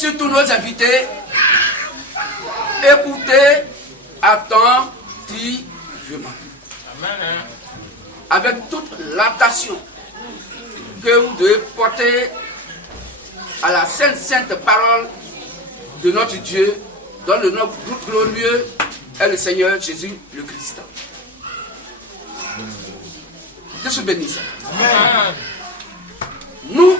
surtout nos invités, écoutez attentivement. Avec toute l'attention que vous devez porter à la sainte parole de notre Dieu, dont le nom glorieux est le Seigneur Jésus le Christ. Dieu se bénisse. Nous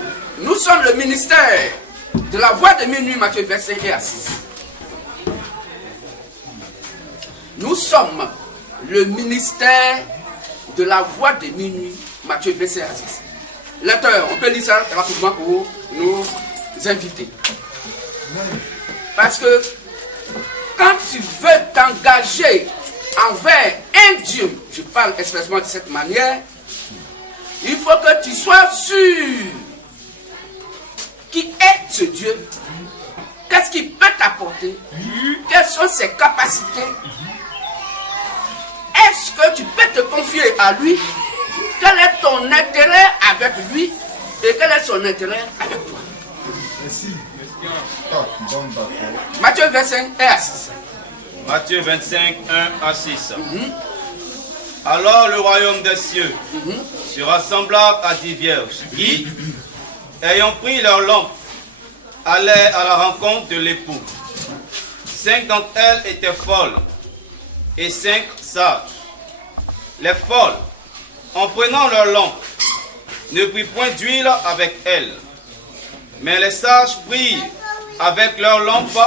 sommes le ministère de la voix de minuit, Matthieu verset 1 à 6. Nous sommes le ministère de la voix de minuit, Matthieu verset 1 à 6. Lecteur, on peut lire ça rapidement pour nos invités. Parce que quand tu veux t'engager envers un Dieu, je parle expressément de cette manière, il faut que tu sois sûr qui est ce Dieu, qu'est-ce qu'il peut t'apporter, quelles sont ses capacités, est-ce que tu peux te confier à lui, quel est ton intérêt avec lui et quel est son intérêt avec toi. Matthieu 25, 1 à 6. Matthieu 25, 1 à 6. Alors le royaume des cieux sera semblable à 10 vierges qui, ayant pris leur lampe, allaient à la rencontre de l'époux. 5 d'entre elles étaient folles et 5 sages. Les folles, en prenant leur lampe, ne prirent point d'huile avec elles. Mais les sages prirent avec leur lampe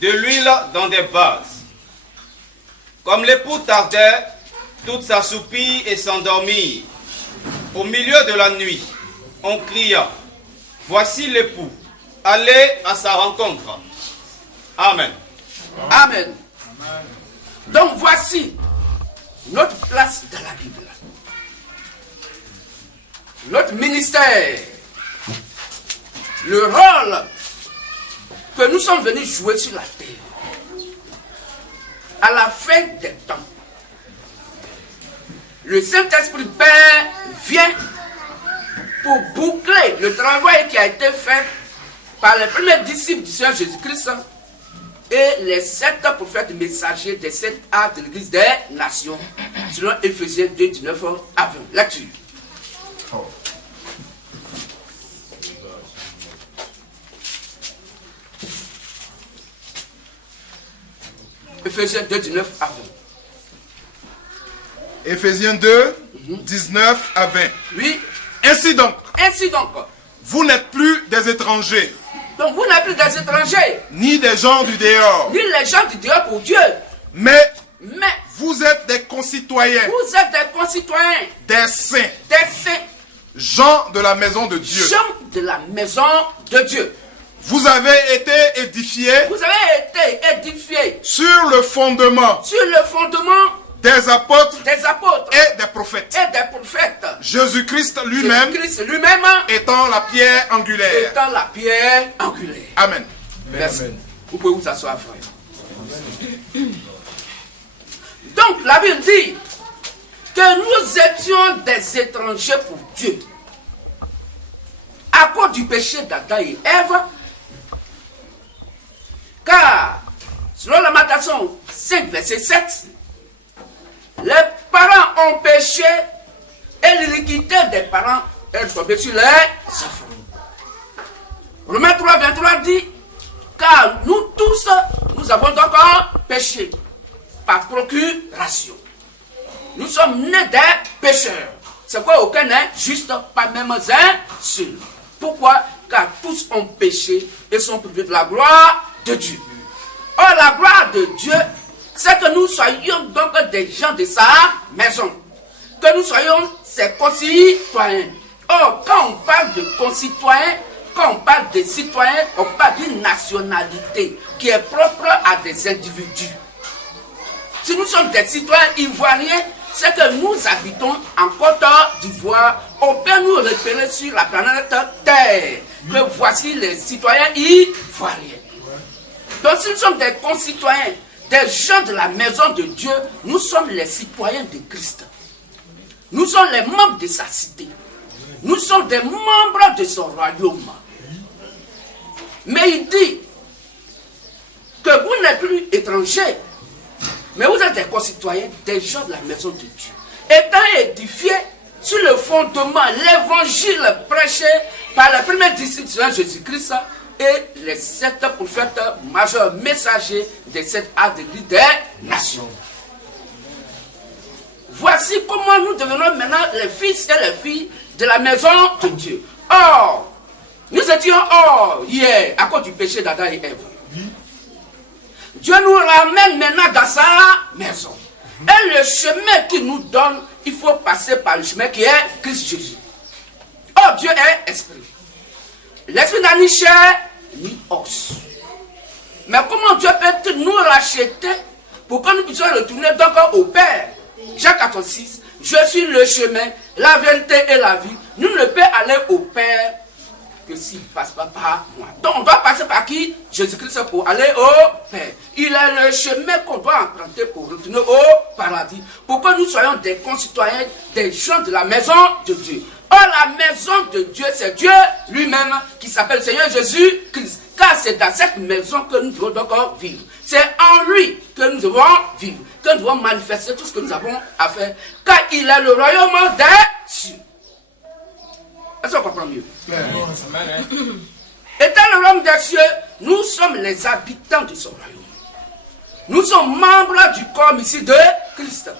de l'huile dans des vases. Comme l'époux tardait, toutes s'assoupirent et s'endormirent. Au milieu de la nuit, on cria, voici l'époux, allez à sa rencontre. Amen. Amen. Donc voici notre place dans la Bible. Notre ministère, le rôle que nous sommes venus jouer sur la terre. À la fin des temps, le Saint-Esprit Père vient pour boucler le travail qui a été fait par les premiers disciples du Seigneur Jésus-Christ et les 7 prophètes messagers des 7 arts de l'Église des Nations, selon Éphésiens 2, 19 à 20. Lecture. Éphésiens 2, 19 à 20. Éphésiens 2, 19 à 20. Oui. Ainsi donc, vous n'êtes plus des étrangers. Donc vous n'êtes plus des étrangers. Ni des gens du dehors. Ni les gens du dehors pour Dieu. Mais vous êtes des concitoyens. Vous êtes des concitoyens. Des saints. Des saints. Gens de la maison de Dieu. Gens de la maison de Dieu. Vous avez été édifiés. Vous avez été édifiés. Sur le fondement. Sur le fondement. Des apôtres. Des apôtres. Et des prophètes. Et des prophètes. Jésus-Christ lui-même. Étant la pierre angulaire. Étant la pierre angulaire. Amen. Merci. Amen. Vous pouvez vous asseoir, frère. Donc, la Bible dit que nous étions des étrangers pour Dieu. À cause du péché d'Adam et Ève. Car, selon la Lamentation 5, verset 7, les parents ont péché et l'iniquité des parents est tombée sur les enfants. Romains 3, 23 dit, car nous tous, nous avons donc péché par procuration. Nous sommes nés des pécheurs. C'est quoi aucun n'est juste, pas même un seul. Pourquoi? Car tous ont péché et sont privés de la gloire de Dieu. Or, la gloire de Dieu, c'est que nous soyons donc des gens de sa maison. Que nous soyons ses concitoyens. Or, quand on parle de concitoyens, quand on parle de citoyens, on parle d'une nationalité qui est propre à des individus. Si nous sommes des citoyens ivoiriens, c'est que nous habitons en Côte d'Ivoire. On peut nous repérer sur la planète Terre. Que voici les citoyens ivoiriens. Donc si nous sommes des concitoyens, des gens de la maison de Dieu, nous sommes les citoyens de Christ. Nous sommes les membres de sa cité. Nous sommes des membres de son royaume. Mais il dit que vous n'êtes plus étrangers, mais vous êtes des concitoyens, des gens de la maison de Dieu. Étant édifiés sur le fondement, l'évangile prêché par les premiers disciples de Jésus-Christ et les 7 prophètes majeurs messagers des 7 arts d'église des nations. Voici comment nous devenons maintenant les fils et les filles de la maison de Dieu. Or, nous étions hors hier à cause du péché d'Adam et Ève. Dieu nous ramène maintenant dans sa maison. Et le chemin qu'il nous donne, il faut passer par le chemin qui est Christ Jésus. Oh, Dieu est esprit. L'esprit n'a ni chair ni os. Mais comment Dieu peut nous racheter pour que nous puissions retourner donc au Père? Jacques 14,6. Je suis le chemin, la vérité et la vie. Nous ne pouvons aller au Père que s'il ne passe pas par moi. Donc on doit passer par qui? Jésus-Christ pour aller au Père. Il est le chemin qu'on doit emprunter pour retourner au paradis. Pour que nous soyons des concitoyens, des gens de la maison de Dieu. Or la maison de Dieu, c'est Dieu lui-même qui s'appelle Seigneur Jésus-Christ. Car c'est dans cette maison que nous devons donc vivre. C'est en lui que nous devons vivre. Que nous devons manifester tout ce que nous avons à faire. Car il est le royaume des cieux. Est-ce qu'on comprend mieux? Étant le royaume des cieux, nous sommes les habitants de son royaume. Nous sommes membres du corps ici de Christ.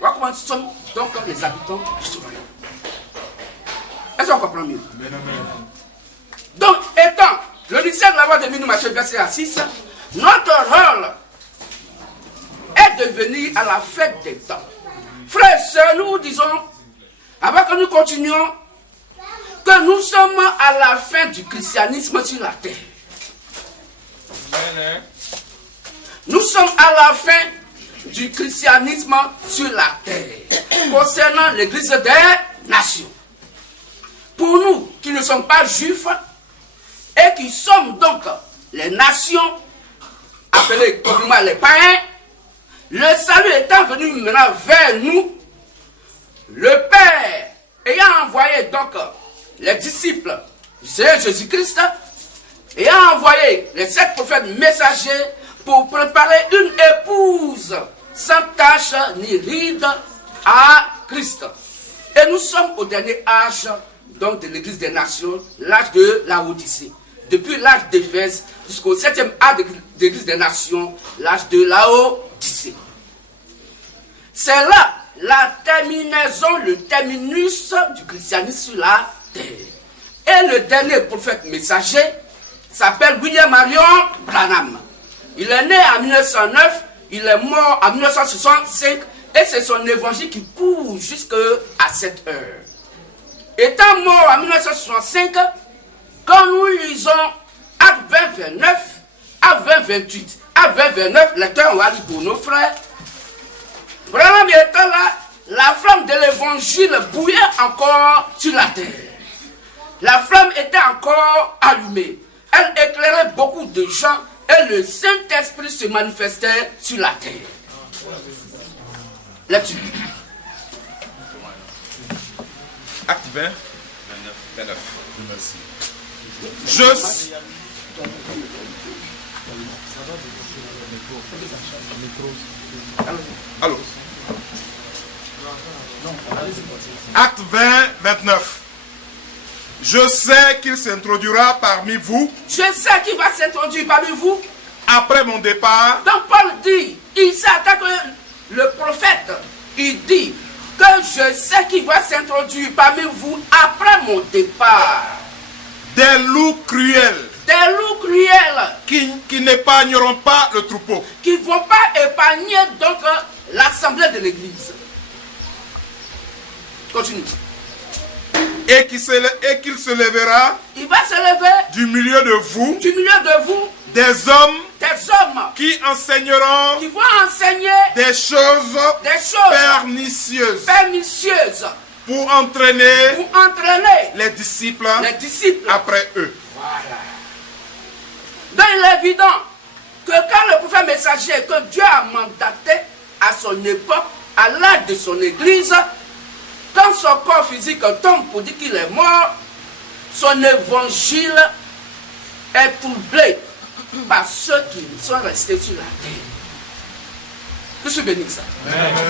Voilà comment nous sommes donc les habitants de son royaume. Est-ce qu'on comprend mieux? Donc, étant le lycée de la voix de Minou Matthieu, verset 6, notre rôle est de venir à la fête des temps. Frères et sœurs, nous vous disons, avant que nous continuions, que nous sommes à la fin du christianisme sur la terre. Nous sommes à la fin du christianisme sur la terre, concernant l'église des nations. Pour nous qui ne sommes pas juifs et qui sommes donc les nations, appelées communément les païens, le salut étant venu maintenant vers nous, le Père ayant envoyé donc les disciples du Seigneur Jésus-Christ, ayant envoyé les 7 prophètes messagers pour préparer une épouse sans tache ni ride à Christ. Et nous sommes au dernier âge donc de l'église des nations, l'âge de la Odyssée. Depuis l'âge d'Éphèse jusqu'au 7e âge de l'église des nations, l'âge de la Odyssée. C'est là la terminaison, le terminus du christianisme sur la terre. Et le dernier prophète messager s'appelle William Marion Branham. Il est né en 1909, il est mort en 1965 et c'est son évangile qui court jusqu'à cette heure. Étant mort en 1965, quand nous lisons Actes 20, 29, Actes 20, 28, Actes 20, 29, lecteur, on va lire pour nos frères. Branham étant là, la flamme de l'évangile bouillait encore sur la terre. La flamme était encore allumée. Elle éclairait beaucoup de gens et le Saint-Esprit se manifestait sur la terre. Là-dessus. Acte 20, 29. Allô. Acte 20, 29. Je sais qu'il s'introduira parmi vous. Je sais qu'il va s'introduire parmi vous. Après mon départ. Donc Paul dit, il s'attaque le prophète. Il dit que je sais qu'il va s'introduire parmi vous après mon départ. Des loups cruels. Des loups cruels. Qui n'épargneront pas le troupeau. Qui ne vont pas épargner donc l'assemblée de l'église. Continue. Et qu'il se lèvera. Il va se lever. Du milieu de vous. Du milieu de vous. Des hommes. Des hommes. Qui enseigneront. Qui vont enseigner. Des choses. Pernicieuses. Pour entraîner. Les disciples. Après eux. Voilà. Donc il est évident que quand le prophète messager que Dieu a mandaté à son époque, à l'âge de son église, quand son corps physique tombe pour dire qu'il est mort, son évangile est troublé par ceux qui sont restés sur la terre. Que je bénisse ça.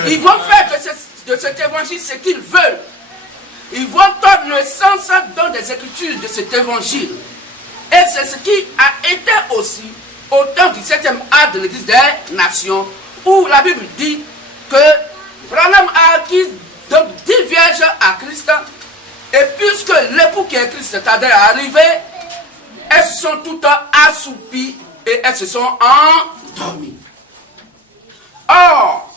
Ils vont faire de cet évangile ce qu'ils veulent. Ils vont donner le sens dans des écritures de cet évangile. Et c'est ce qui a été aussi au temps du 7e art de l'Église des Nations, où la Bible dit que Branham a acquis donc 10 vierges à Christ. Et puisque l'époux qui est Christ est arrivé, elles se sont toutes assoupies et elles se sont endormies. Or,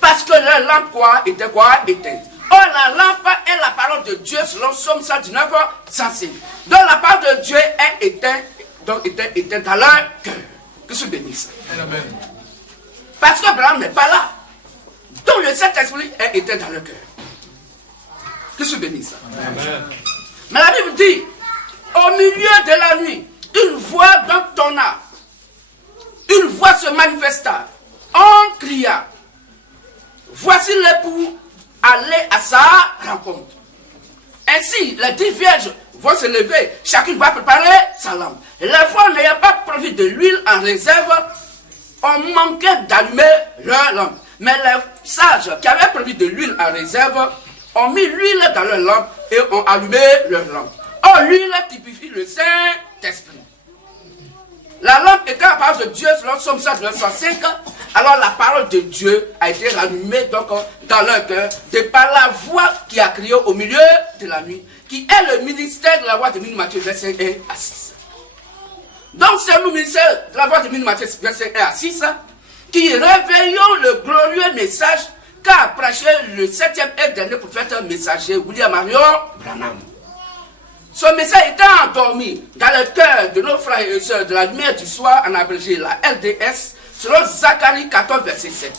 parce que la lampe était éteinte. Or, la lampe est la parole de Dieu selon Somme 119, 106. Donc, la parole de Dieu est éteinte, donc était éteinte dans leur cœur. Que se bénisse. Amen. Parce que Abraham n'est pas là. Donc, le Saint-Esprit est éteint dans leur cœur. Que se bénisse. Amen. Mais la Bible dit, au milieu de la nuit, une voix donc tonna. Une voix se manifesta. On cria. Voici l'époux aller à sa rencontre. Ainsi, les 10 vierges vont se lever. Chacune va préparer sa lampe. Les femmes n'ayant pas prévu de l'huile en réserve, on manquait d'allumer leur lampe. Mais les sages qui avaient prévu de l'huile en réserve ont mis l'huile dans leur lampe et ont allumé leur lampe. Or, l'huile typifie le Saint-Esprit. La lampe étant la parole de Dieu, selon Somme 105, alors la parole de Dieu a été rallumée donc dans leur cœur, de par la voix qui a crié au milieu de la nuit, qui est le ministère de la voix de Matthieu, verset 1 à 6. Donc c'est le ministère de la voix de Matthieu, verset 1 à 6, qui réveillons le glorieux message qu'a prêché le 7e et dernier prophète messager William Marion Branham. Son message étant endormi dans le cœur de nos frères et sœurs de la lumière du soir en abrégé, la LDS, selon Zacharie 14, verset 7.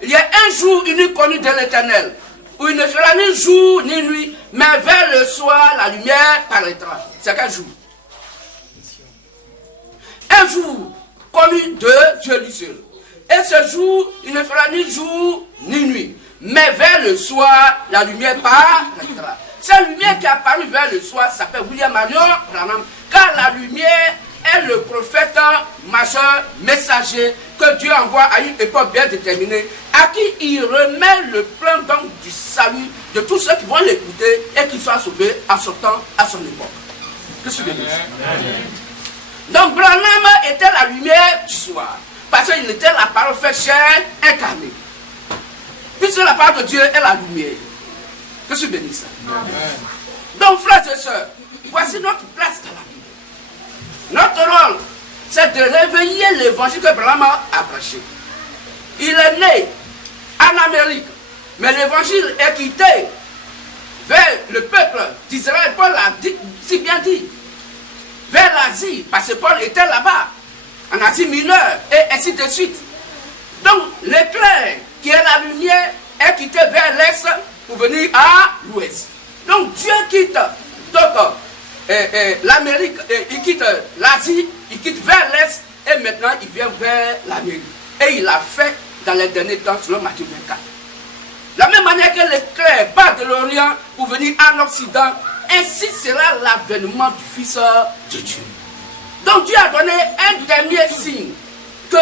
Il y a un jour unique connu de l'Éternel, où il ne fera ni jour ni nuit, mais vers le soir la lumière paraîtra. C'est quel jour? Un jour connu de Dieu lui seul. Et ce jour, il ne fera ni jour ni nuit, mais vers le soir la lumière paraîtra. Cette lumière qui est apparue vers le soir s'appelle William Marion Branham, car la lumière est le prophète majeur, messager, que Dieu envoie à une époque bien déterminée, à qui il remet le plan donc du salut de tous ceux qui vont l'écouter et qui soient sauvés à son temps, à son époque. Que ce que donc Branham était la lumière du soir, parce qu'il était la parole faite chair incarnée. Puisque la parole de Dieu est la lumière. Que je bénisse. Donc, frères et sœurs, voici notre place dans la Bible. Notre rôle, c'est de réveiller l'évangile que Branham a prêché. Il est né en Amérique, mais l'évangile est quitté vers le peuple d'Israël. Paul l'a si bien dit, vers l'Asie, parce que Paul était là-bas, en Asie mineure, et ainsi de suite. Donc, l'éclair qui est la lumière est quitté vers l'est pour venir à l'ouest. Donc Dieu quitte donc l'Amérique, il quitte l'Asie, il quitte vers l'est et maintenant il vient vers l'Amérique. Et il l'a fait dans les derniers temps selon Matthieu 24. De la même manière que l'éclair part de l'Orient pour venir en Occident, ainsi sera l'avènement du Fils de Dieu. Donc Dieu a donné un dernier signe que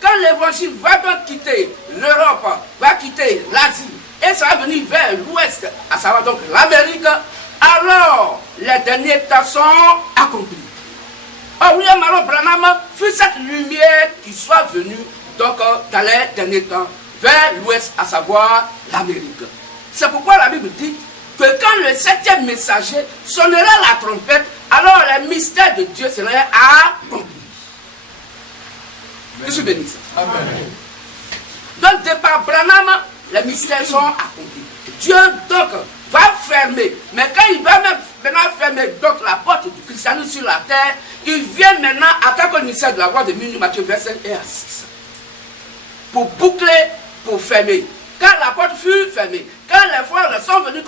quand l'évangile va donc quitter l'Europe, va quitter l'Asie, et ça va venir vers l'ouest, à savoir donc l'Amérique, alors les derniers temps sont accomplis. Or, William Marion Branham fut cette lumière qui soit venue donc dans les derniers temps vers l'ouest, à savoir l'Amérique. C'est pourquoi la Bible dit que quand le 7e messager sonnera la trompette, alors les mystères de Dieu seraient accomplis. Que je bénisse. Amen. Donc, de par Branham, les mystères sont accomplis. Dieu donc va fermer. Mais quand il va maintenant fermer donc la porte du christianisme sur la terre, il vient maintenant attaquer le mystère de la voix de Matthieu verset 1 à 6. Pour boucler, pour fermer. Quand la porte fut fermée, quand les frères sont venus,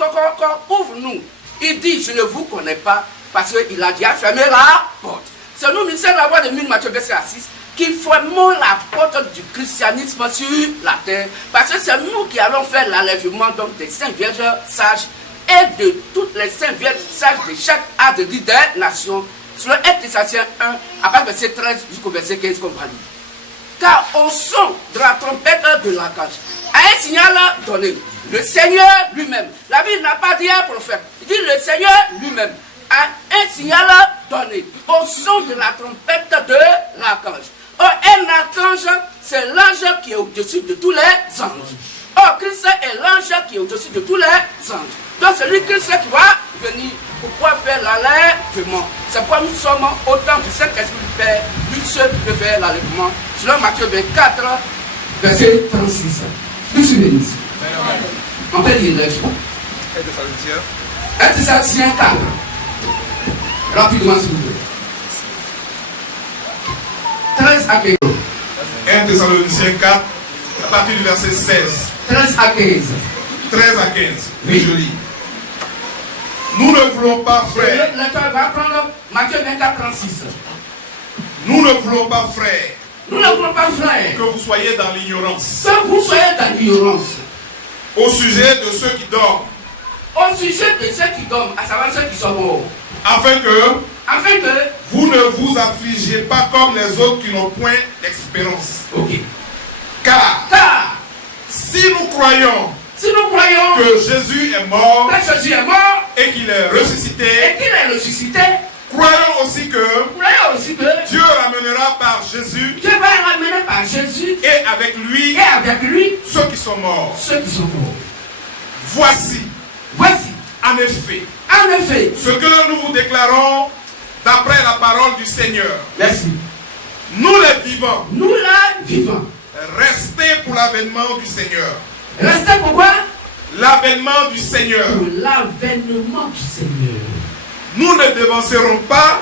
ouvre-nous. Il dit, je ne vous connais pas, parce qu'il a déjà fermé la porte. C'est nous, mystère de la voix de Matthieu verset 1 à 6. Qui fermons la porte du christianisme sur la terre, parce que c'est nous qui allons faire l'enlèvement donc des saints vierges sages et de toutes les saints vierges sages de chaque art de vie des nations, Selon 1 Thessaloniciens 1, à partir du verset 13 jusqu'au verset 15, qu'on va lire. Car au son de la trompette de l'archange, à un signal donné, le Seigneur lui-même, la Bible n'a pas dit un prophète, il dit le Seigneur lui-même, a un signal donné, au son de la trompette de l'archange. Or, un archange, c'est l'ange qui est au-dessus de tous les anges. Or, Christ est l'ange qui est au-dessus de tous les anges. Donc, c'est lui Christ qui va venir pour pouvoir faire l'enlèvement. C'est pourquoi nous sommes autant du Saint-Esprit du Père, lui seul qui peut faire l'enlèvement. Selon Matthieu 24, verset 36. Nous suivez ici. On peut lire le choix. 1 Thessaloniciens 4. Rapidement, s'il vous plaît. 13 à 15. 1 Thessaloniciens 4, à partir du verset 16. 13 à 15. 13 à 15. Oui. Je lis. Nous ne voulons pas, frères. Le lecteur va prendre Matthieu 24, 36. Nous ne voulons pas, frères, Nous ne voulons pas, frères, que vous soyez dans l'ignorance que vous soyez dans l'ignorance au sujet de ceux qui dorment, au sujet de ceux qui dorment, à savoir ceux qui sont morts, afin que afin que, vous ne vous affligiez pas comme les autres qui n'ont point d'espérance. ok, Car si nous croyons si nous croyons que Jésus est mort que Jésus est mort et qu'il est ressuscité, et qu'il est ressuscité, croyons aussi que croyons aussi que Dieu ramènera par Jésus Dieu va ramener par Jésus et avec lui et avec lui ceux qui sont morts. ceux qui sont morts. Voici, Voici, en effet, en effet, ce que nous vous déclarons d'après la parole du Seigneur. merci, Nous les vivants, nous là vivants, restez pour l'avènement du Seigneur. restez pourquoi? L'avènement du Seigneur. Pour l'avènement du Seigneur. Nous ne dévancerons pas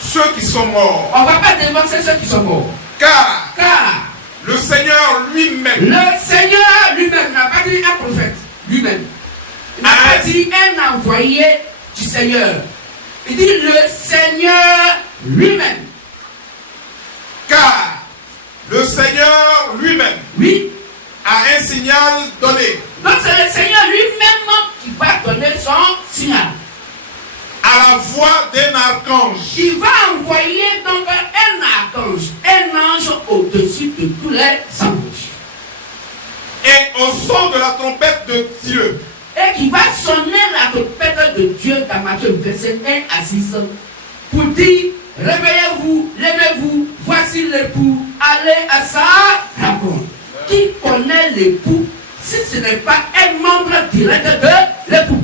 ceux qui sont morts. On ne va pas dénoncer ceux qui sont morts. Car Car le Seigneur lui-même le Seigneur lui-même n'a pas dit un prophète, lui-même. Il n'a pas dit un envoyé du Seigneur. Il dit le Seigneur lui-même. car le Seigneur lui-même Oui. a un signal donné Donc c'est le Seigneur lui-même qui va donner son signal. à la voix d'un archange. Il va envoyer donc un archange, un ange au-dessus de tous les anges. Et au son de la trompette de Dieu, Et qui va sonner la trompette de Dieu dans Matthieu verset 1 à 6 pour dire réveillez-vous, levez-vous, voici l'époux, allez à sa rencontre. Qui connaît l'époux si ce n'est pas un membre direct de l'époux?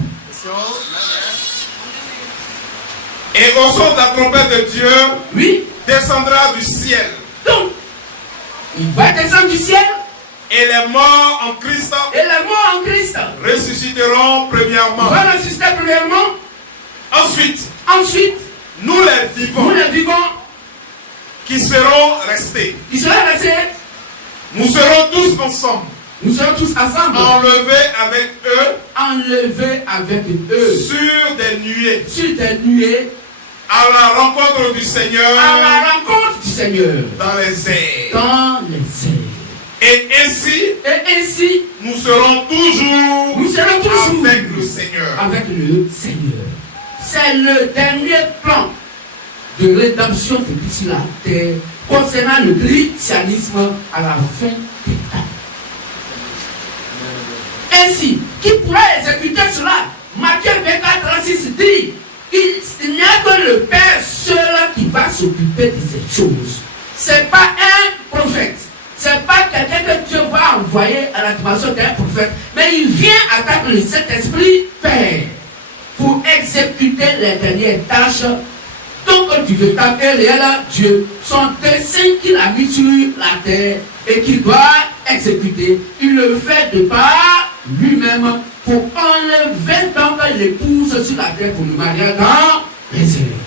et au son de la trompette de Dieu, Oui. descendra du ciel. Donc, il va descendre du ciel Et les morts en Christ et les morts en Christ ressusciteront premièrement. vont ressusciter premièrement. Ensuite, Ensuite, nous les nous vivants les vivants qui serons restés, qui seront restés, nous serons tous ensemble, nous serons tous ensemble, enlevés avec eux enlevés avec eux sur des nuées, sur des nuées à la rencontre du Seigneur à la rencontre du Seigneur dans les airs. dans les airs. Et ainsi, Et ainsi, nous serons toujours nous serons toujours avec le Seigneur. avec le Seigneur. C'est le dernier plan de rédemption de Christ sur la terre concernant le christianisme à la fin des temps. Ainsi, qui pourra exécuter cela? Matthieu 24, 36 dit il n'y a que le Père seul qui va s'occuper de ces choses. Ce n'est pas un prophète. Ce n'est pas quelqu'un que Dieu va envoyer à la dimension d'un prophète. Mais il vient avec le Saint-Esprit Père pour exécuter les dernières tâches. Donc du véritable et réel Dieu, son dessein qu'il a mis sur la terre et qu'il doit exécuter, il le fait de par lui-même pour enlever donc l'épouse sur la terre pour le mariage dans les airs.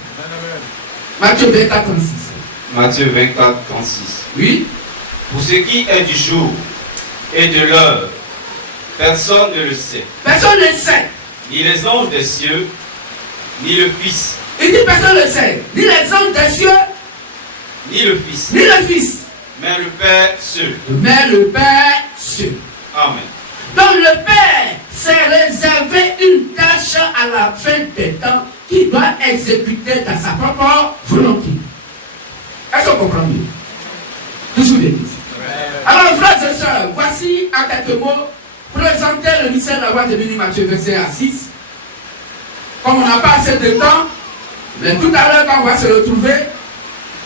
Matthieu 24, 36. Matthieu 24, 36. Oui. Pour ce qui est du jour et de l'heure, personne ne le sait, Personne ne sait. ni les anges des cieux, ni le Fils, Il dit personne ne le sait. Ni les anges des cieux, ni le Fils, ni le Fils. mais le Père seul. Mais le Père seul. Amen. Donc le Père s'est réservé une tâche à la fin des temps qui doit exécuter dans sa propre volonté. Est-ce qu'on comprend mieux? Toujours l'église. Alors, frères et sœurs, voici en quelques mots présenter le mystère de la loi de béni Matthieu, verset à 6. Comme on n'a pas assez de temps, mais tout à l'heure, quand on va se retrouver,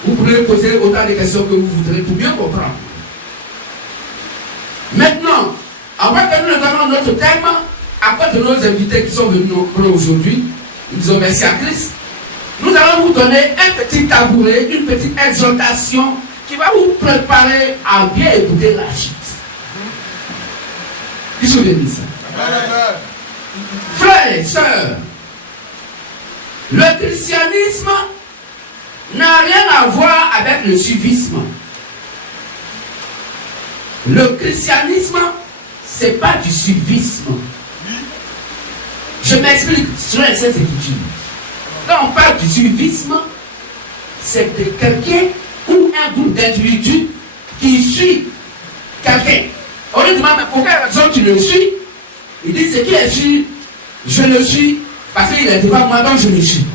vous pourrez poser autant de questions que vous voudrez pour bien comprendre. Maintenant, avant que nous donnions notre thème, après de nos invités qui sont venus nombreux aujourd'hui, nous disons merci à Christ, nous allons vous donner un petit tabouret, une petite exhortation qui va vous préparer à bien écouter la suite. Ils sont bénis. Frères et sœurs, le christianisme n'a rien à voir avec le suivisme. Le christianisme, ce n'est pas du suivisme. Je m'explique sur cette écriture. Quand on parle du suivisme, c'est de quelqu'un ou un groupe d'individus qui suit quelqu'un. On lui demande, mais pour quelle raison tu le suis? Il dit, c'est qui est sûr? Je le suis parce qu'il est devant moi, donc je le suis.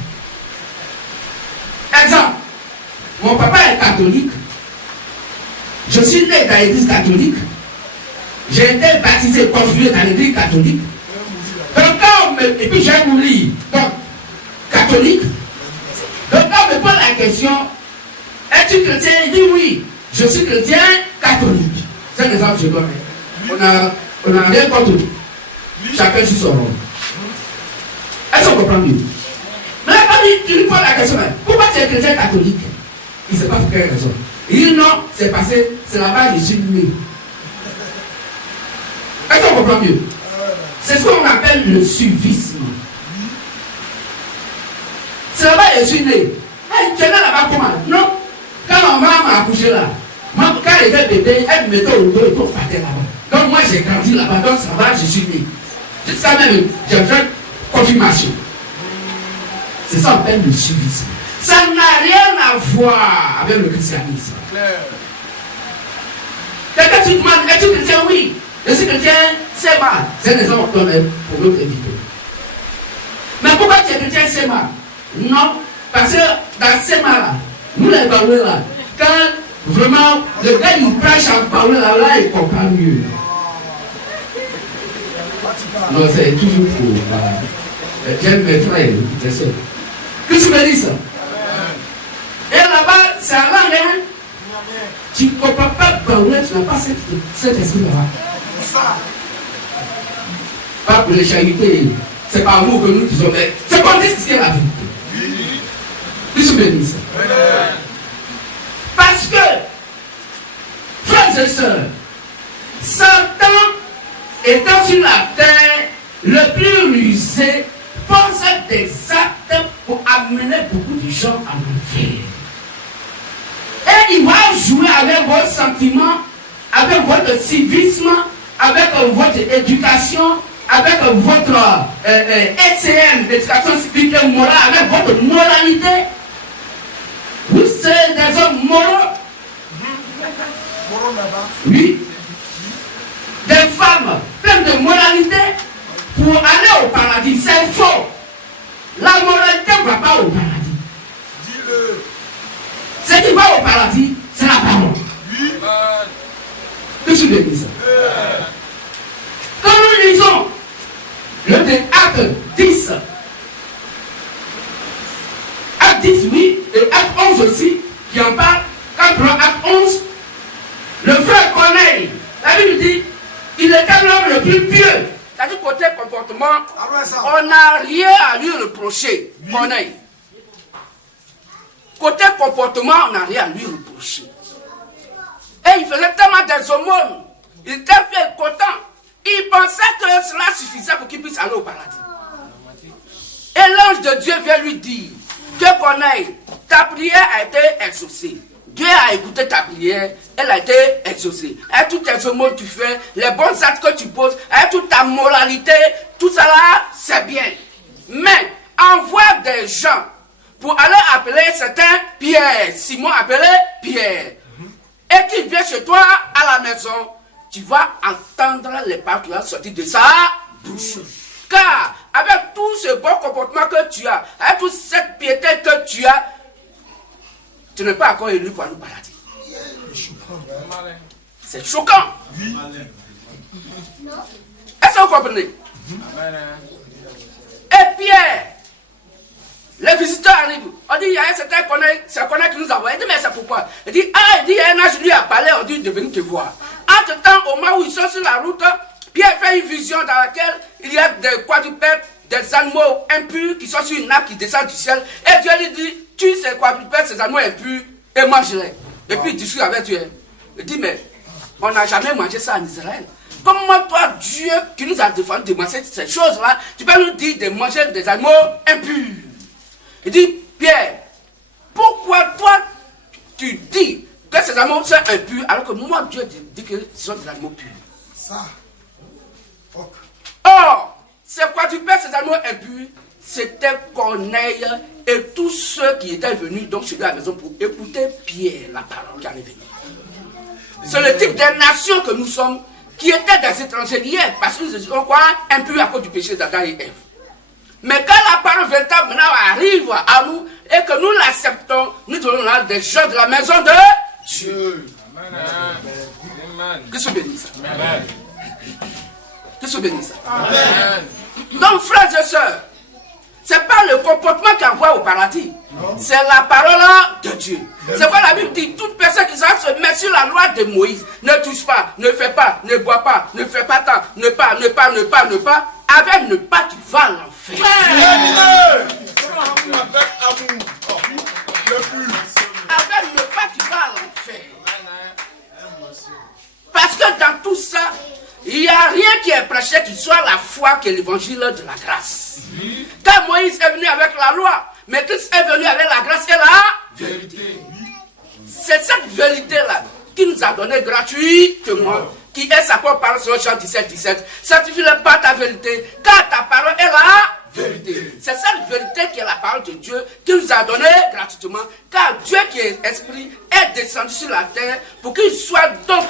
Exemple, mon papa est catholique. Je suis né dans l'église catholique. J'ai été baptisé, confirmé dans l'église catholique. Donc, et puis j'ai mouru. Donc, catholique. Donc, quand on me pose la question, es-tu chrétien? Il dit oui, je suis chrétien catholique. C'est l'exemple que je donne. On n'a rien contre tout. Chacun sur son rôle. Est-ce qu'on comprend mieux? Mais là, quand tu lui poses la question, pourquoi tu es chrétien catholique? Il ne sait pas pour quelle raison. Il dit non, c'est parce que c'est là-bas que je suis né. Est-ce qu'on comprend mieux? C'est ce qu'on appelle le suivisme. C'est là-bas que je suis né. Tu es là-bas comment? Non. Quand ma maman m'a accouché là, quand elle était bébé, elle me mettait au dos et tout partait là-bas. Donc moi j'ai grandi là-bas, donc ça va, je suis né. Jusqu'à même, j'ai fait confirmation. C'est ça qu'on appelle le suivisme. Ça n'a rien à voir avec le christianisme. Quelqu'un tu demandes, es-tu chrétien? Oui. Je suis chrétien, c'est mal. C'est un exemple pour notre invité. Mais pourquoi tu es chrétien, c'est mal? Non, parce que dans ces mal-là, nous les Baoulés là, quand vraiment le gars il prêche en Baoulé là, il comprend mieux. Non, c'est toujours pour. J'aime mes frères, bien sûr. Qu'est-ce que tu me dis ça? Et là-bas, c'est à langue, hein? Tu ne comprends pas Baoulé, tu n'as pas cet esprit là-bas. Pas pour les charités, c'est pas nous que nous disons, mais c'est qu'on dit ce qui est la vérité. Qu'est-ce que tu me dis ça? Parce que, frères et sœurs, Satan étant sur la terre, le plus rusé, pense des actes pour amener beaucoup de gens à l'enfer. Et il va jouer avec vos sentiments, avec votre civisme, avec votre éducation, avec votre ECM, éducation civique et morale, avec votre moralité. Vous êtes des hommes moraux. Oui. Des femmes pleines de moralité pour aller au paradis. C'est faux. La moralité ne va pas au paradis. Dis-le. Ce qui va au paradis, c'est la parole. Oui. Qu'est-ce que tu dis ça? Quand nous lisons le Acte 10, Acte 10, oui, et Acte 11 aussi, qui en parle, quand on prend Acte 11, le frère Corneille, la Bible dit, il était l'homme le plus pieux. C'est-à-dire, côté comportement, on n'a rien à lui reprocher, Corneille. Côté comportement, on n'a rien à lui reprocher. Et il faisait tellement des aumônes, il était fier et content. Il pensait que cela suffisait pour qu'il puisse aller au paradis. Et l'ange de Dieu vient lui dire que Corneille, ta prière a été exaucée. Dieu a écouté ta prière, elle a été exaucée. Et toutes tes aumônes que tu fais, les bons actes que tu poses, et toute ta moralité, tout ça là, c'est bien. Mais envoie des gens pour aller appeler certains Pierre, Simon appelé Pierre, et qui vient chez toi à la maison, tu vas entendre les paroles qui vont sortir de sa bouche. Car avec tout ce bon comportement que tu as, avec toute cette piété que tu as, tu n'es pas encore élu pour aller au paradis. C'est choquant. Est-ce que vous comprenez? Et Pierre, les visiteurs arrivent. On dit, il y a un certain connaît que nous avons. Il dit, mais c'est pourquoi? Il dit, il y a un âge, lui a parlé, on dit de venir te voir. Entre-temps, au moment où ils sont sur la route, Pierre fait une vision dans laquelle il y a des quadrupèdes, des animaux impurs qui sont sur une nappe qui descend du ciel. Et Dieu lui dit, tue ces quadrupèdes, ces animaux impurs, et mange-les. Et puis il discute avec Dieu. Il dit, mais on n'a jamais mangé ça en Israël. Comment toi, Dieu, qui nous a défendu de manger ces choses-là, tu peux nous dire de manger des animaux impurs? Il dit, Pierre, pourquoi toi, tu dis que ces animaux sont impurs, alors que moi, Dieu dit que ce sont des animaux purs? Ça. Or, c'est quoi tu pères ces animaux impurs? C'était Corneille et tous ceux qui étaient venus donc chez lui à la maison pour écouter Pierre, la parole qui allait venir. C'est le type de nation que nous sommes, qui étaient des étrangers hier, parce que nous étions quoi? Impurs à cause du péché d'Adam et Ève. Mais quand la parole véritable maintenant arrive à nous et que nous l'acceptons, nous devenons des gens de la maison de Dieu. Amen. Que se bénisse ça. Amen. Que se bénisse ça. Amen. Donc, frères et sœurs, c'est pas le comportement qui envoie au paradis. C'est la parole de Dieu. C'est quoi la Bible dit? Toute personne qui se met sur la loi de Moïse, ne touche pas, ne fais pas, ne bois pas, ne fais pas tant, ne pas, avec ne pas, tu vas à l'enfer. Avec ne pas, tu vas à l'enfer. Parce que dans tout ça, il n'y a rien qui est prêché qui soit la foi qui est l'évangile de la grâce. Quand Moïse est venu avec la loi, mais Christ est venu avec la grâce et la vérité. C'est cette vérité-là qui nous a donné gratuitement, qui est sa propre parole sur Jean 17. Sanctifie-le par ta vérité, car ta parole est la vérité. C'est cette vérité qui est la parole de Dieu qui nous a donné gratuitement, car Dieu qui est esprit est descendu sur la terre pour qu'il soit donc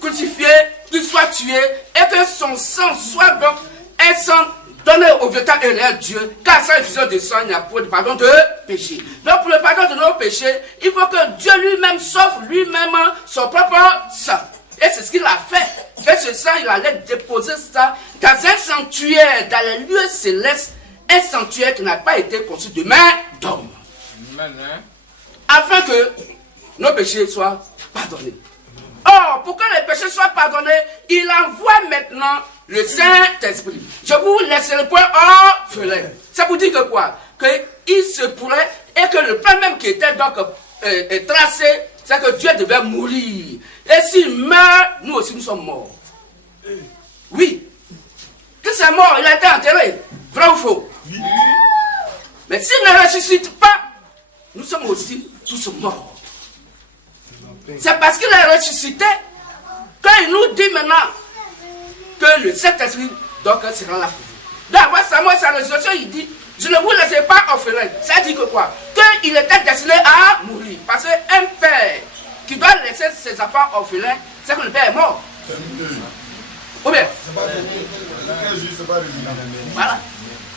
crucifié, qu'il soit tué, et que son sang soit donc un sang donné au véritable et réel Dieu, car sans effusion de sang, il n'y a pas de pardon de péché. Donc pour le pardon de nos péchés, il faut que Dieu lui-même s'offre lui-même son propre sang. Et c'est ce qu'il a fait. Et ce sang, il allait déposer ça dans un sanctuaire, dans les lieux célestes, un sanctuaire qui n'a pas été conçu de main d'homme. Afin que nos péchés soient pardonnés. Or, pour que les péchés soient pardonnés, il envoie maintenant le Saint-Esprit. Je vous laisserai le point orphelin. Ça vous dit que quoi? Qu'il se pourrait, et que le plan même qui était donc tracé, c'est que Dieu devait mourir. Et s'il meurt, nous aussi nous sommes morts. Oui. Que c'est mort, il a été enterré. Vrai ou faux? Oui. Mais s'il ne ressuscite pas, nous sommes aussi tous morts. C'est parce qu'il est ressuscité qu'il nous dit maintenant que le Saint-Esprit donc sera là pour vous. Donc, après Samuel, sa résurrection, il dit, je ne vous laisserai pas orphelin. Ça dit que quoi? Qu'il était destiné à mourir. Parce qu'un père qui doit laisser ses enfants orphelins, c'est que le père est mort. Ou bien? Voilà.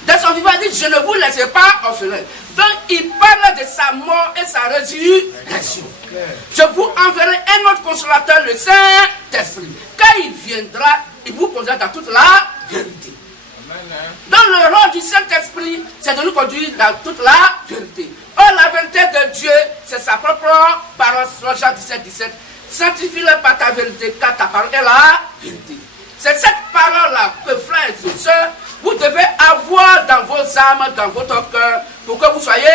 Dans son vivant, il dit, je ne vous laisserai pas orphelin. Donc, il parle de sa mort et sa résurrection. Je vous enverrai un autre consolateur, le Saint-Esprit. Quand il viendra, il vous conduira dans toute la vérité. Donc, le rôle du Saint-Esprit, c'est de nous conduire dans toute la vérité. Or, la vérité de Dieu, c'est sa propre parole, Jean 17. Sanctifie-le par ta vérité, car ta parole est la vérité. C'est cette parole-là que, frères et sœurs, vous devez avoir dans vos âmes, dans votre cœur, pour que vous soyez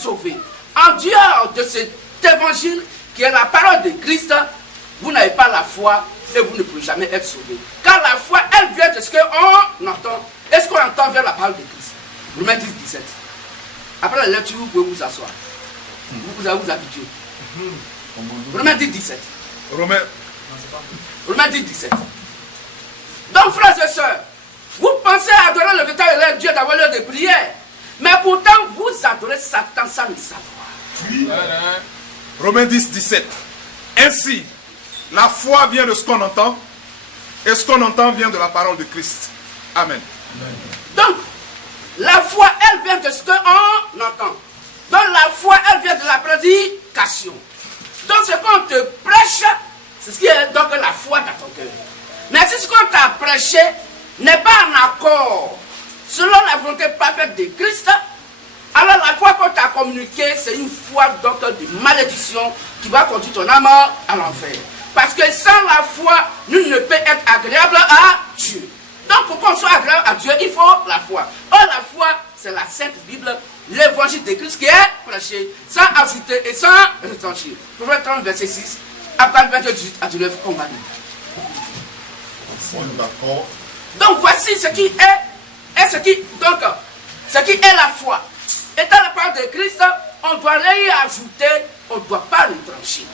sauvés. En dehors de cet évangile, qui est la parole de Christ, vous n'avez pas la foi et vous ne pouvez jamais être sauvés. Car la foi, elle vient de ce qu'on entend. Et ce qu'on entend vient de la parole de Christ. Romains 10, 17. Après la lecture, vous pouvez vous asseoir. Vous allez vous habituer. Romains 10, 17. Romains 10, 17. Donc, frères et sœurs, vous pensez adorer le véritable Dieu d'avoir l'heure de prière. Mais pourtant, vous adorez Satan sans le savoir. Oui. Romains 10, 17. Ainsi, la foi vient de ce qu'on entend, et ce qu'on entend vient de la parole de Christ. Amen. Donc, La foi, elle vient de ce qu'on entend. Donc la foi, elle vient de la prédication. Donc ce qu'on te prêche, c'est ce qui est donc la foi dans ton cœur. Mais si ce qu'on t'a prêché n'est pas en accord selon la volonté parfaite de Christ, alors la foi qu'on t'a communiquée, c'est une foi donc de malédiction qui va conduire ton âme à l'enfer. Parce que sans la foi, nul ne peut être agréable à Dieu. Donc pour qu'on soit agréable à Dieu, il faut la foi. Or la foi, c'est la Sainte Bible, l'évangile de Christ qui est prêché, sans ajouter et sans retrancher. Proverbe 30, verset 6, après le verset 18 à 19, on va lire. Donc voici ce qui est, et ce qui est la foi. Étant la part de Christ, on doit y ajouter, on ne doit pas retrancher.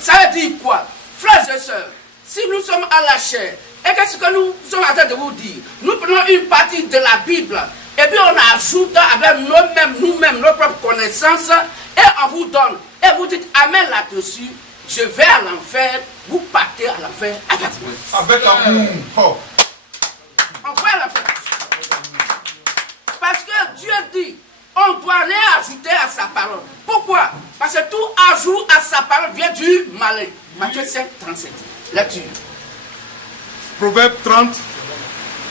Ça veut dire quoi? Frères et sœurs, si nous sommes à la chair, et qu'est-ce que nous sommes en train de vous dire? Nous prenons une partie de la Bible, et puis on ajoute avec nous-mêmes, nos propres connaissances, et on vous donne, et vous dites Amen là-dessus, je vais à l'enfer, vous partez à l'enfer avec moi. Avec amour. Oh. On va à l'enfer. Parce que Dieu dit, on doit rien ajouter à sa parole. Pourquoi? Parce que tout ajout à sa parole vient du malin. Matthieu 5, 37. Lecture. Proverbe 30.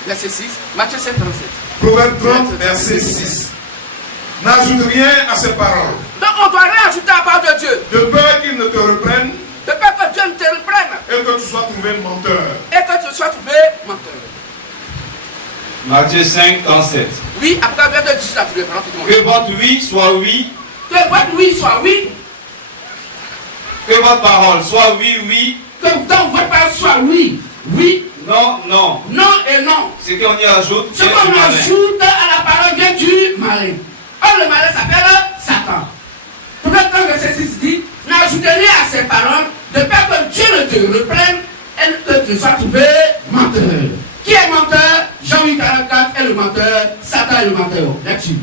Verset 6. Matthieu 5, 37. Proverbe 30, verset 6. N'ajoute rien à ses paroles. Donc on doit rien ajouter à la parole de Dieu. De peur qu'il ne te reprenne. De peur que Dieu ne te reprenne. Et que tu sois trouvé menteur. Et que tu sois trouvé menteur. Matthieu 5, 37. Oui, après le verset 18 à tous les parents. Que votre oui soit oui. Que votre oui soit oui. Que votre parole soit oui, oui. Que donc votre parole soit oui. Oui. Non, non. Non et non. Ce qu'on y ajoute, Ce c'est qu'on du malin. ajoute à la parole vient du malin. Or le malin s'appelle Satan. Proverbe 30, verset 6 dit, n'ajoutez rien à ces paroles, de peur que Dieu ne te reprenne et que tu sois trouvé menteur. Qui est menteur? Jean 8, 44 est le menteur, Satan est le menteur. Là-dessus.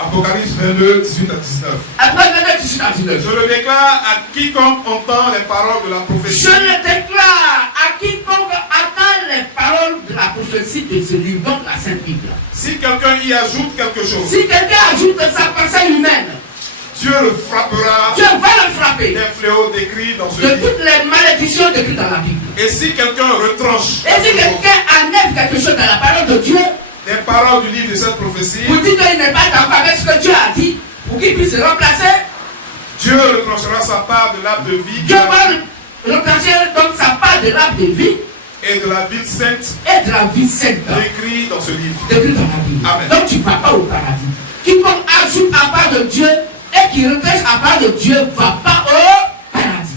Apocalypse 22, 18 à 19. Après 22, 18 à 19. Je le déclare à quiconque entend les paroles de la prophétie. Je le déclare à quiconque attend les paroles de la prophétie de ce livre, donc la Sainte Bible. Si quelqu'un y ajoute quelque chose, Si quelqu'un ajoute sa pensée humaine, Dieu le frappera Dieu va le frapper des fléaux décrits dans ce de livre. toutes les malédictions décrites dans la Bible. Et si quelqu'un retranche Et si quelqu'un enlève quelque chose dans la parole de Dieu, des paroles du livre de cette prophétie, vous dites qu'il n'est pas d'accord avec ce que Dieu a dit, pour qu'il puisse se remplacer, Dieu retranchera sa part de l'arbre de vie Dieu va retrancher donc sa part de l'arbre de vie et de la ville sainte et de la vie sainte décrits dans ce livre. décrite dans la Bible. Amen. Donc tu ne vas pas au paradis. Quiconque ajoute à part de Dieu et qui retranche à part de Dieu ne va pas au paradis.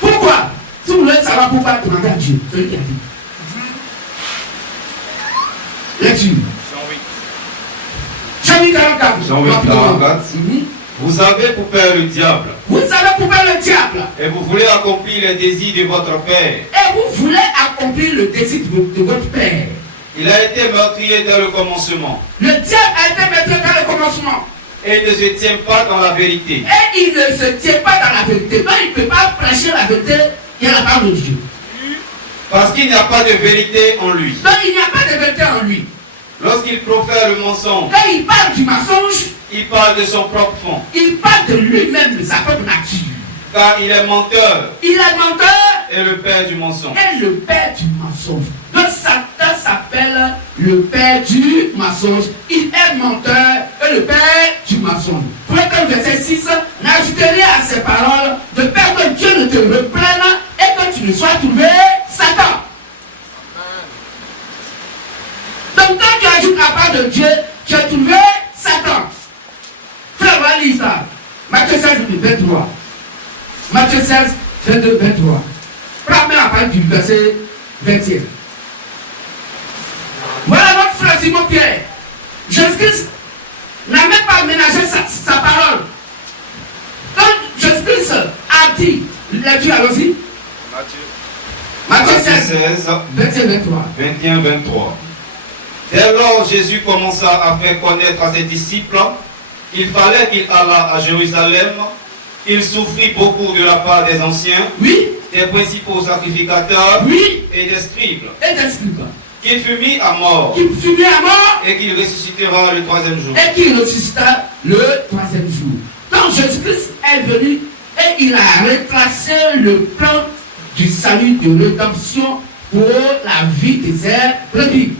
Pourquoi? Si vous voulez savoir pourquoi, demandez à Dieu, celui qui a dit. Lecture. Jean 8, 44. Jean 8, 44. Vous avez pour père le diable. Vous savez pourquoi le diable. Et vous voulez accomplir les désirs de votre père. Et vous voulez accomplir le désir de votre père. Il a été meurtrier dès le commencement. Le diable a été meurtrier dans le commencement. Et il ne se tient pas dans la vérité. Et il ne se tient pas dans la vérité. Donc il ne peut pas prêcher la vérité qui est la parole de Dieu. Parce qu'il n'y a pas de vérité en lui. Donc il n'y a pas de vérité en lui. Lorsqu'il profère le mensonge, Quand il parle du mensonge, il parle de son propre fond. il parle de lui-même, de sa propre nature. Car il est menteur Il est menteur et le père du mensonge. et le père du mensonge. Donc Satan s'appelle le père du mensonge. Il est menteur et le père du mensonge. Proverbe verset 6, n'ajoutez rien à ces paroles, de peur que Dieu ne te reprenne et que tu ne sois trouvé Satan. Donc quand tu ajoutes la part de Dieu, tu as trouvé Satan. Frère, voilà lire ça. Matthieu 16, 23. Matthieu 16, 22, 23. Prends la parole du verset 21. Voilà notre frère Simon Pierre. Jésus-Christ n'a même pas ménagé sa parole. Quand Jésus-Christ a dit, lecture, allons-y. Matthieu 16, 21, 23. 21, 23. Dès lors, Jésus commença à faire connaître à ses disciples qu'il fallait qu'il allât à Jérusalem, qu'il souffrit beaucoup de la part des anciens, Oui, des principaux sacrificateurs oui, et des scribes, et des scribes. qu'il fut mis à mort qu'il fut mis à mort et qu'il ressuscitera le troisième jour. et qu'il ressuscitera le troisième jour. Donc Jésus-Christ est venu et il a retracé le plan du salut de rédemption pour la vie des brebis.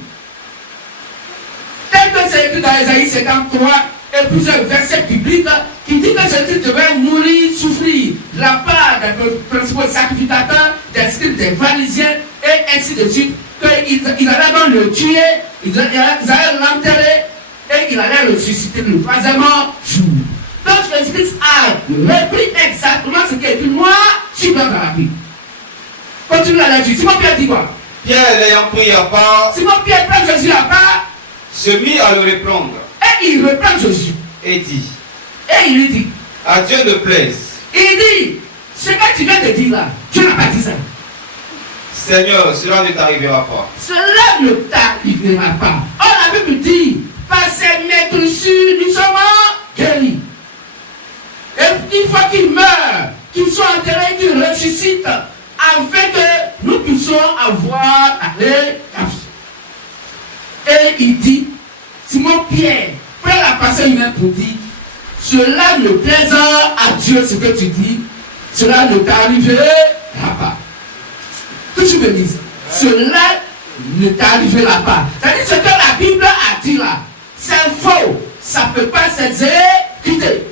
Tel que c'est écrit dans Ésaïe 53 et plusieurs versets bibliques qui disent que Jésus devait mourir, souffrir de la part des principaux sacrificateurs, des scribes, des pharisiens et ainsi de suite, qu'ils allaient donc le tuer, ils allaient l'enterrer et il allait ressusciter le troisième jour. Donc Jésus-Christ a repris exactement ce qui est écrit noir sur blanc dans la Bible. Continue la lecture. Simon Pierre dit quoi? Pierre, l'ayant pris à part, Simon Pierre prend Jésus à part se mit à le reprendre et il reprend Jésus. et dit, Et il lui dit, à Dieu ne plaise, il dit, ce que tu viens de dire là, Dieu n'a pas dit ça. Seigneur, cela ne t'arrivera pas. Cela ne t'arrivera pas. Or la Bible dit, par ces maîtresses, nous sommes guéris. Et il faut qu'il meure, qu'il soit enterré, qu'il ressuscite, afin que nous puissions avoir la rédemption. Et il dit, Simon Pierre, prends la pensée humaine pour dire, cela ne plaise à Dieu ce que tu dis, cela ne t'arrivera pas. Que tu me dises, cela ne t'arrivera pas. C'est-à-dire ce que la Bible a dit là, c'est faux, ça ne peut pas s'exécuter.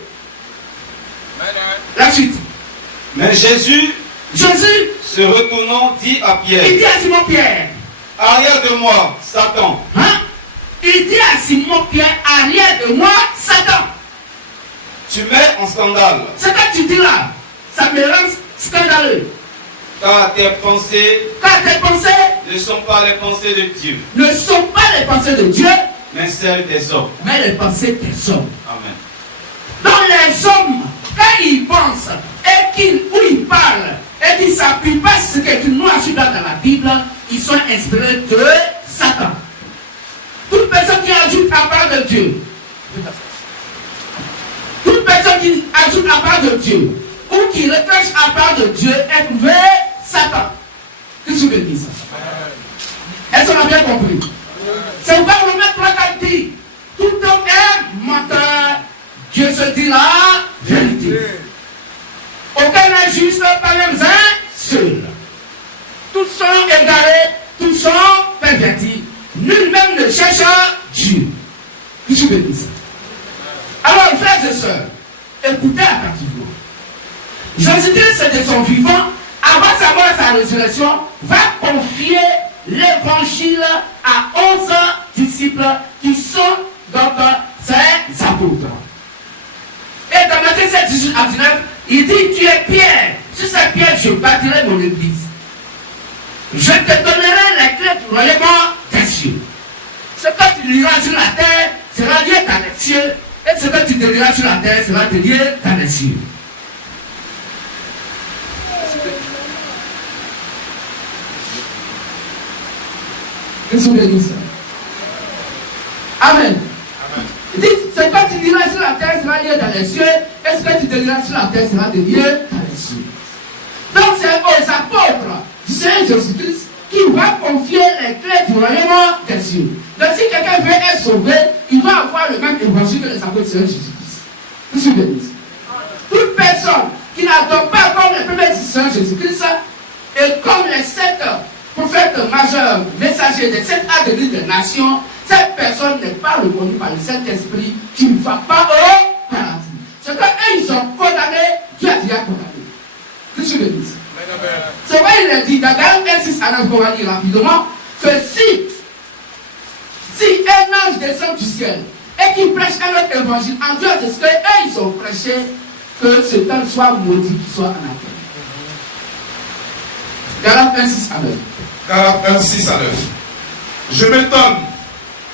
La suite. Mais Jésus, Jésus, se retournant, dit à il Pierre, dit à Simon Pierre, arrière de moi, Satan, hein? Il dit à Simon Pierre, arrière de moi, Satan. tu mets en scandale, Ce que tu dis là, ça me rend scandaleux. car tes pensées Car tes pensées ne sont pas les pensées de Dieu, ne sont pas les pensées de Dieu, mais celles des hommes. mais les pensées des hommes. Amen. Donc les hommes, quand ils pensent et où ils parlent et qu'ils ne s'appuient pas sur ce qui est écrit noir sur blanc dans la Bible, ils sont inspirés de Satan. Toute personne qui ajoute à part de Dieu, toute personne qui ajoute à part de Dieu ou qui retranche à part de Dieu est trouvé Satan. Qu'est-ce que je veux dire ça? Est-ce qu'on a bien compris? C'est pourquoi Romains 3:4 dit, tout homme est menteur, Dieu se dit la vérité. Aucun n'est juste, pas même un seul. Tous sont égarés, tous sont pervertis. Nul même ne cherche Dieu. Qu'est-ce que je veux dire ça? Alors, frères et sœurs, écoutez attentivement. Jésus-Christ de son vivant, avant sa mort et sa résurrection, va confier l'évangile à 11 disciples qui sont donc ses apôtres. Et dans Matthieu 7, 18 à 19, il dit, tu es Pierre, sur cette pierre je bâtirai mon église. Je te donnerai les clés du royaume des cieux. Ce que tu liras sur la terre sera lié dans les cieux, et ce que tu délieras sur la terre sera lié dans les cieux. Qu'est-ce que vous dites ça? Amen. Il dit, ce que tu diras sur la terre sera lié dans les cieux, et ce que tu délieras sur la terre sera lié dans les cieux. Donc c'est aux apôtres du Seigneur Jésus-Christ qui va confier les clés du royaume des cieux. Donc si quelqu'un veut être sauvé, il doit avoir le même évangile que les apôtres du Seigneur Jésus-Christ. Qu'est-ce que vous dites? Toute personne qui n'adopte pas comme les premiers du Seigneur Jésus-Christ et comme les 7 prophètes majeurs, messagers des 7 actes de l'île des nations, cette personne n'est pas reconnue par le Saint-Esprit, tu ne vas pas au paradis. C'est qu'eux, ils sont condamnés, Dieu a déjà condamné. Qu'est-ce que je dis? C'est vrai, il a dit, dans Galates 1:6 à 9, on va lire rapidement, que si un ange descend du ciel et qu'il prêche un autre évangile, en Dieu, c'est ce qu'eux, ils ont prêché, que ce temps soit maudit, qu'il soit anathème. Galates 1:6 à 9. Galates 1:6 à 9. Je m'étonne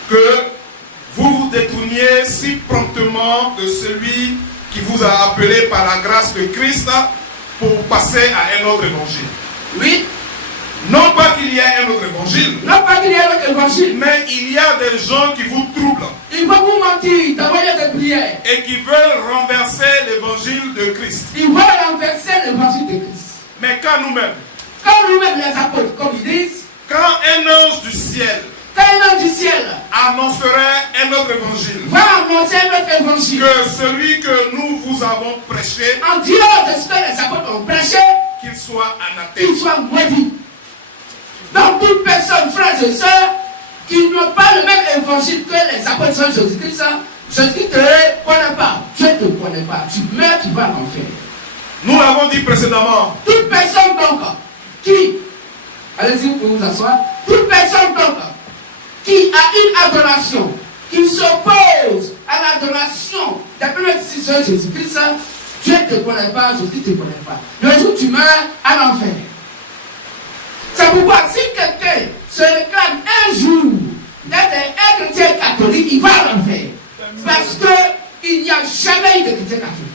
que vous vous détourniez si promptement de celui qui vous a appelé par la grâce de Christ pour passer à un autre évangile. Oui. Non pas qu'il y ait un autre évangile. Non pas qu'il y ait un autre évangile. Mais il y a des gens qui vous troublent. Ils vont vous mentir, t'envoyer des prières. Et qui veulent renverser l'évangile de Christ. Ils veulent renverser l'évangile de Christ. Mais quand nous-mêmes, quand nous-mêmes les apôtres, comme ils disent, Quand un ange du ciel annoncerait un autre évangile, va annoncer notre évangile, que celui que nous vous avons prêché, en dehors de ce que les apôtres ont prêché, qu'il soit qu'il anathème. soit maudit. Donc toute personne, frères et sœurs, qui n'ont pas le même évangile que les apôtres de Jésus-Christ, Jésus-Christ ne connaît pas, Dieu ne te connaît pas, tu meurs, tu vas en enfer. Nous l'avons dit précédemment. Toute personne donc qui, allez-y, vous pouvez vous asseoir, toute personne donc qui a une adoration, qui s'oppose à l'adoration des premiers disciples de Jésus-Christ, Dieu ne te connaît pas, Jésus ne te connaît pas. Le jour où tu meurs, à l'enfer. C'est pourquoi si quelqu'un se réclame un jour d'être un chrétien catholique, il va à l'enfer. Parce qu'il n'y a jamais eu de chrétien catholique.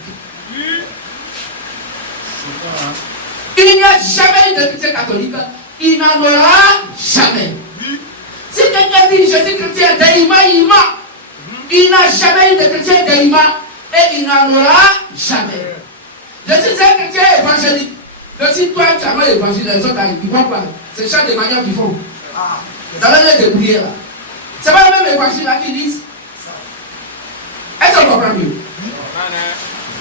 Il n'y a jamais eu de chrétien catholique. Il n'en aura jamais. Si quelqu'un dit je suis chrétien d'Aïma, il n'a jamais eu de chrétien d'Aïma et il n'en aura jamais. Je suis un chrétien évangélique. Donc si toi tu as mal évangile, les autres ils ne vont pas. C'est chaque de manière qu'ils font. Dans la de prière là. C'est pas le même évangile là qu'ils disent. Est-ce qu'on comprend mieux?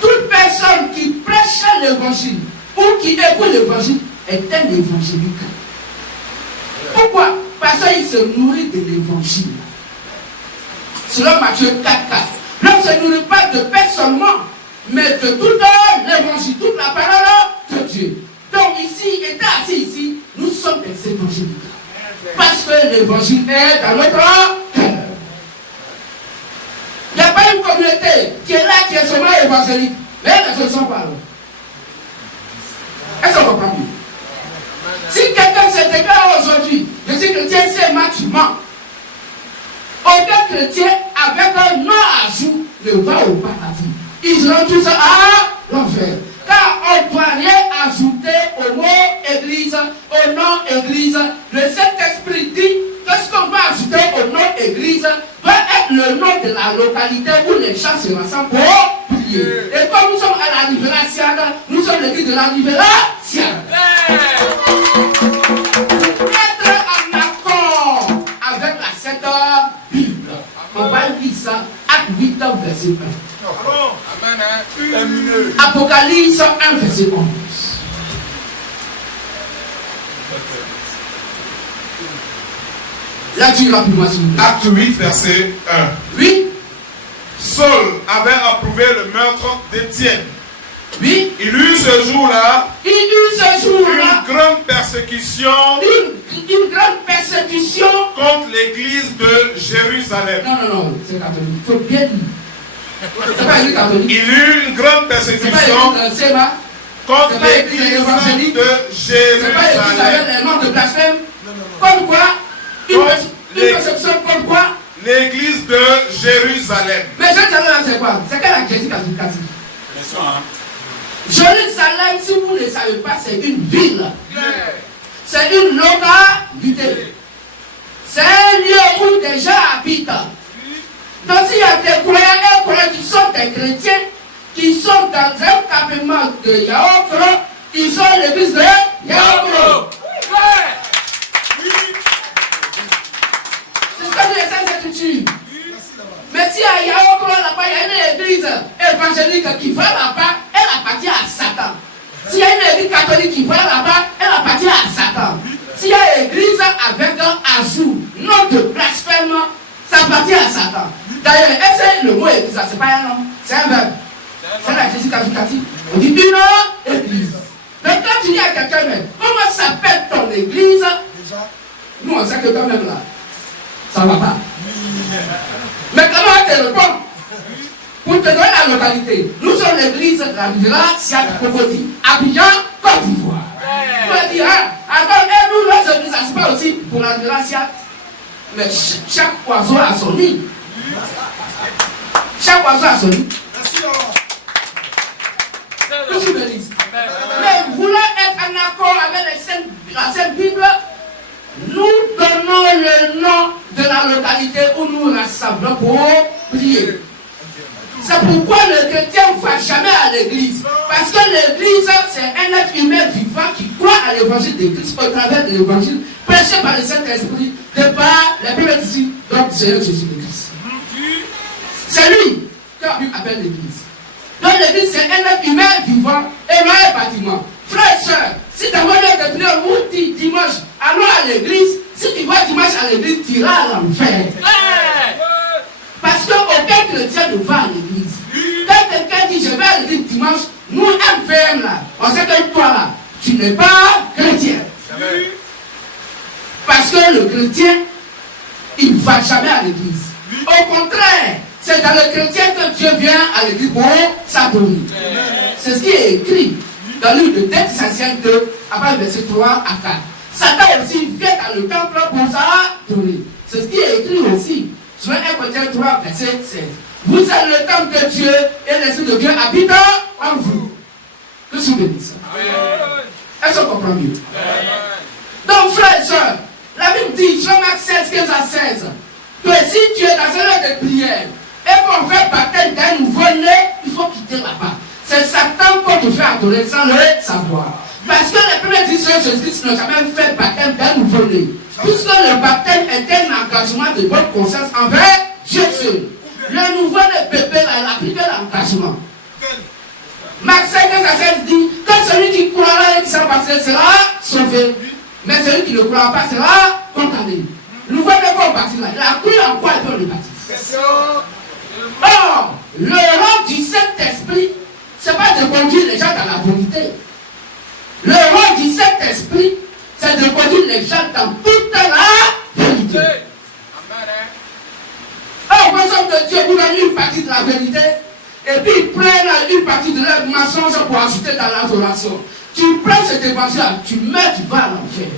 Toute personne qui prêche l'évangile ou qui écoute l'évangile est un évangélique. Pourquoi? Parce qu'il se nourrit de l'évangile. Selon Matthieu 4,4. L'homme ne se nourrit pas de paix seulement, mais de tout l'évangile, toute la parole de Dieu. Donc ici, étant assis ici, nous sommes des évangéliques. Parce que l'évangile est dans notre cœur. Il n'y a pas une communauté qui est là, qui est seulement évangélique. Mais elles ne sont pas là. Est-ce qu'on comprend mieux? Si quelqu'un se déclare aujourd'hui, je suis chrétien, c'est moi, tu mens. Aucun chrétien avec un nom à jour ne va au paradis. Ils seront tous à l'enfer. Car on ne doit rien ajouter au mot église, au nom église. Le Saint-Esprit dit que ce qu'on doit ajouter au nom église doit être le nom de la localité où les gens se rassemblent pour prier. Et comme nous sommes à la Libération, nous sommes l'église de la Libération. Être en accord avec la Sainte Bible. On va lire ça, Acte 8, verset 1. Apocalypse 1, verset 11. Là, tu vas plus moi, s'il vous plaît. Acte 8, verset 1. Oui. Saul avait approuvé le meurtre d'Étienne. Oui. Il eut ce jour-là une grande persécution contre l'église de Jérusalem. Non, c'est catholique. Il faut bien dire. C'est pas l'église catholique. Il eut une grande persécution contre l'église de C'est pas l'église avec Jérusalem. les noms de blasphème. Comme quoi? Une persécution comme quoi? L'église de Jérusalem. Mais Jérusalem, c'est quoi? C'est quelle église catholique? Jérusalem, si vous ne savez pas, c'est une ville. C'est une localité. C'est un lieu où des gens habitent. Donc s'il y a des croyants qui sont des chrétiens, qui sont dans un campement de Yaokro, ils sont l'église de Yaokro. C'est ce que dit les Saintes Écritures. Mais si à Yaokro, là-bas, il y a une église évangélique qui va là-bas, elle appartient à Satan. S'il y a une église catholique qui va là-bas, elle appartient à Satan. S'il y a une église avec un ajout, nom de blasphème, ça appartient à Satan. D'ailleurs, est-ce que le mot église, c'est pas un nom, c'est un verbe. C'est la Jésus qualificative. On dit une église. Mais quand tu dis à quelqu'un, mais comment s'appelle ton église? Nous, on sait que quand même là, ça ne va pas. Mais comment on te répond? Pour te donner la localité, nous sommes l'église de la Libération Cocody, Abidjan, Côte d'Ivoire. Tu vas dire, alors, nous, nos églises, ça se passe aussi pour la Libération. Mais chaque oiseau a son nid. Chaque oiseau a son nid. Qu'est-ce que je dis? Mais voulant être en accord avec la Sainte Bible, nous donnons le nom de la localité où nous rassemblons pour prier. C'est pourquoi le chrétien ne va jamais à l'église. Parce que l'église, c'est un être humain vivant qui croit à l'évangile de Christ au travers de l'évangile prêché par le Saint-Esprit de par les premiers disciples du Seigneur Jésus-Christ. C'est lui que la Bible appelle l'église. Donc l'église, c'est un être humain vivant et non un bâtiment. Frères et sœurs, si tu as envie de prière dimanche, allons à l'église. Si tu vas dimanche à l'église, tu iras à l'enfer. Parce qu'aucun chrétien ne va à l'église. Quand quelqu'un dit je vais à l'église dimanche, nous, MVM là, on sait que toi là, tu n'es pas chrétien. Parce que le chrétien, il ne va jamais à l'église. Au contraire, c'est dans le chrétien que Dieu vient à l'église pour s'adorer. C'est ce qui est écrit dans le livre de Thessaloniciens 2, à partir du verset 3 à 4. Satan aussi vient dans le temple pour s'adorer. C'est ce qui est écrit aussi. Sur 1 Corinthiens 3, verset 16. Vous êtes le temple de Dieu et l'Esprit de Dieu habite en vous. Que je vous bénisse. Est-ce qu'on comprend mieux? Donc, frères et sœurs, la Bible dit, Jean Marc 16, 15 à 16, que si tu es dans une heure de prière et qu'on fait baptême d'un nouveau-né, il faut quitter là-bas. C'est Satan qu'on te fait adorer sans le savoir. Parce que les premiers disciples de Jésus-Christ n'ont jamais fait baptême d'un nouveau-né. Puisque le baptême est un engagement de bonne conscience envers Dieu seul. Le nouveau-né bébé, il a appliqué l'engagement. Marc 5, 15 à 16 dit que celui qui croira et qui sera baptisé sera sauvé. Mais celui qui ne croira pas sera condamné. Le nouveau-né qu'on baptise là, il a cru en quoi il peut le baptiser. Or, le rôle du Saint-Esprit, ce n'est pas de conduire les gens dans la vérité. Le rôle du Saint-Esprit, c'est de conduire les gens dans toute la vérité. Or, au besoin de Dieu, vous donnez une partie de la vérité, et puis ils prennent une partie de leur mensonge pour ajouter dans l'adoration. Tu prends cet évangile, tu meurs, tu vas à l'enfer.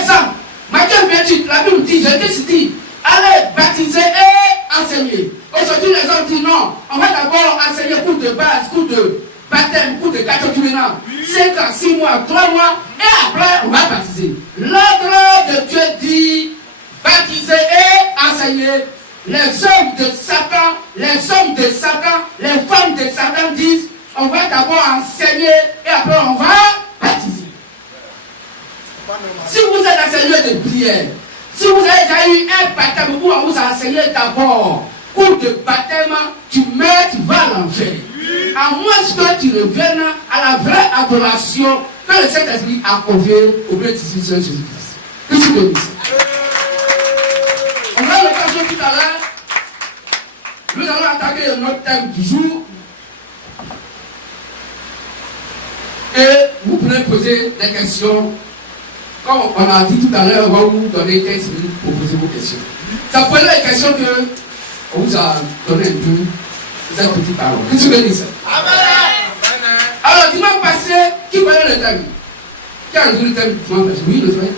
Exemple, Matthieu 28, la Bible dit, Jésus dit, allez baptiser et enseigner. Aujourd'hui, les gens disent non, on va d'abord enseigner cours de base, cours de baptême, cours de catéchuménat, 5 ans, 6 mois, 3 mois, et après, on va baptiser. L'ordre de Dieu dit, baptiser et enseigner. Les hommes de Satan, les hommes de Satan, les femmes de Satan disent, on va d'abord enseigner et après on va baptiser. Si vous êtes dans ces lieux de prière, si vous avez déjà eu un baptême où on vous a enseigné d'abord, cours de baptême, tu meurs, tu vas à l'enfer. À moins que tu reviennes à la vraie adoration que le Saint-Esprit a confiée au Père Jésus-Christ. Que tu bénisses. On a l'occasion tout à l'heure. Nous allons attaquer notre thème du jour. Et vous pouvez poser des questions. Comme on a dit tout à l'heure, on va vous donner 15 minutes pour poser vos questions. Ça peut être les questions que on vous a donné un peu cette petite parole. Que tu bénisses. Amen. Alors, dimanche passé, qui connaît le thème? Qui a résolu le thème dimanche passé? Oui, le frère.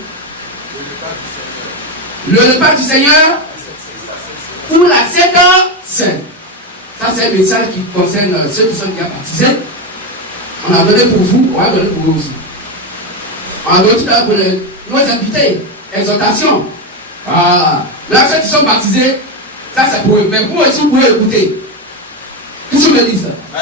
Le repas du Seigneur ou la Sainte Seine. Ça, c'est un message qui concerne ceux qui sont déjà baptisés. On a donné pour vous, on va donner pour vous aussi. On a donné tout à l'heure pour nos invités, exhortation. Voilà. Là, ceux qui sont baptisés, ça c'est pour eux. Mais vous aussi, vous pouvez écouter. Qu'est-ce que vous me dites ça?